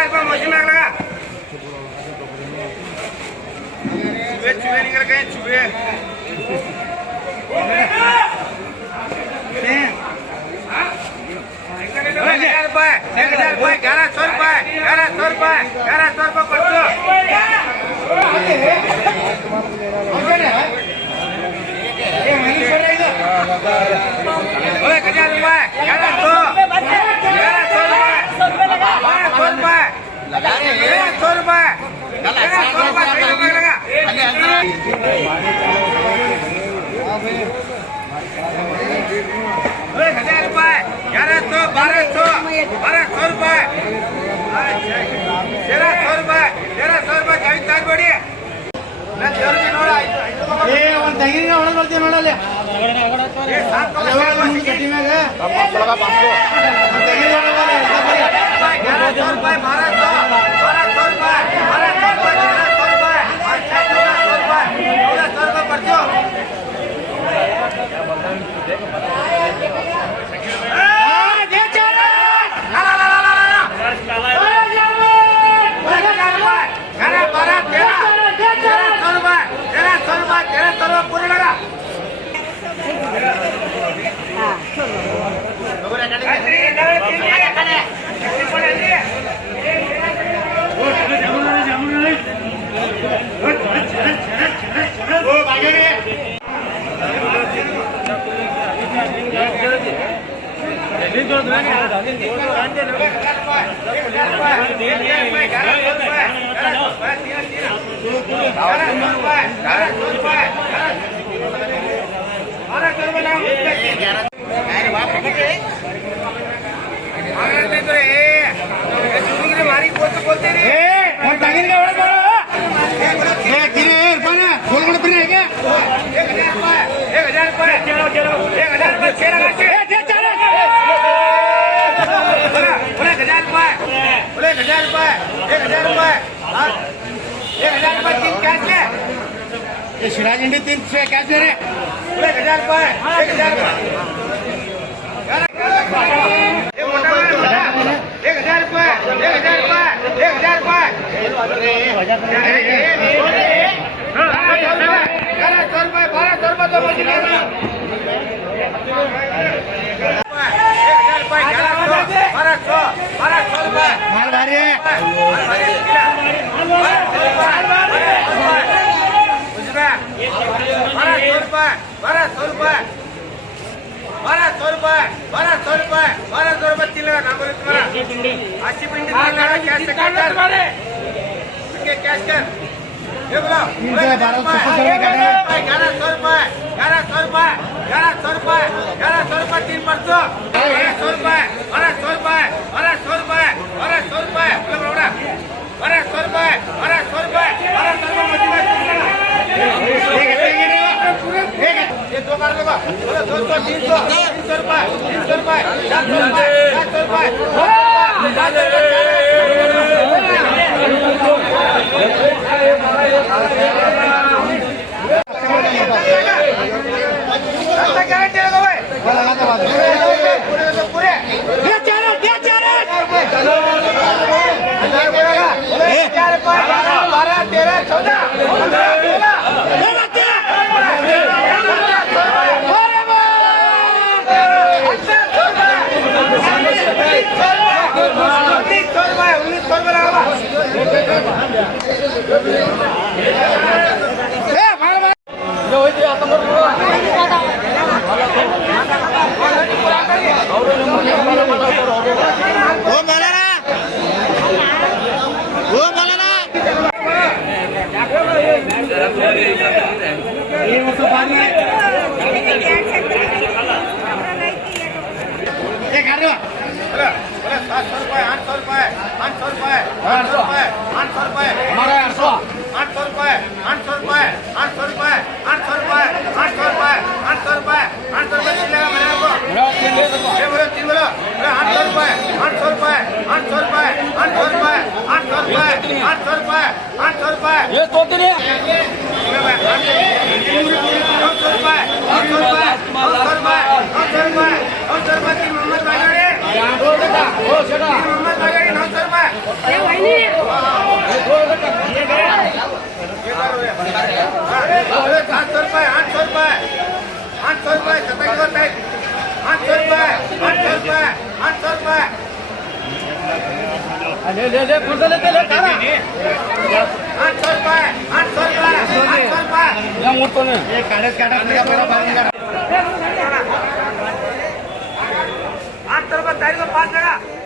1000 machine लगा चूहे चूहे निकल गए चूहे 1000 रुपए 1100 रुपए 1100 रुपए 1100 रुपए बच्चों 1000 रुपए 1100 सिराज इंडी 3 कैश दे रहे 1000 रुपए 1000 रुपए 1000 रुपए 1000 रुपए 1200 माल भारी है 1200 रुपए 3 लगा ना बोले तुम्हारा 80 पिंडी 3 लगा कैश से कैश कर ये बोलो 1100 रुपए 1100 रुपए 3 परसों 1200 रुपए 1200 रुपए 1200 रुपए 1200 रुपए 1200 रुपए 1200 रुपए ये 2 कर देगा 200 300 रुपए 300 रुपए 400 रुपए 400 रुपए गारंटी लगा भाई पूरे 700 रुपए 800 रुपए 500 रुपए 800 रुपए 800 रुपए हमारा 800 रुपए 800 रुपए 800 रुपए 800 रुपए 800 रुपए 800 रुपए 800 रुपए मिलेगा मैंने आपको ये बोलो 3 बोलो 800 रुपए 800 रुपए 800 रुपए 800 रुपए 800 रुपए 800 रुपए 800 रुपए ये तो तेरे 900 रुपए 900 रुपए 900 रुपए 900 रुपए 900 रुपए मोहम्मद भाई मोहम्मद भाई 900 रुपए ರೂಪಾಯಿ 800 ರೂಪಾಯಿ 755 800 ರೂಪಾಯಿ 800 ರೂಪಾಯಿ 800 ರೂಪಾಯಿ ले ले ले फोटो लेते ले तारा 800 ರೂಪಾಯಿ 800 ರೂಪಾಯಿ 800 ರೂಪಾಯಿ या मोटो ने ये काढत पहिला बाहेर निघा 800 ರೂಪಾಯಿ 5 जगह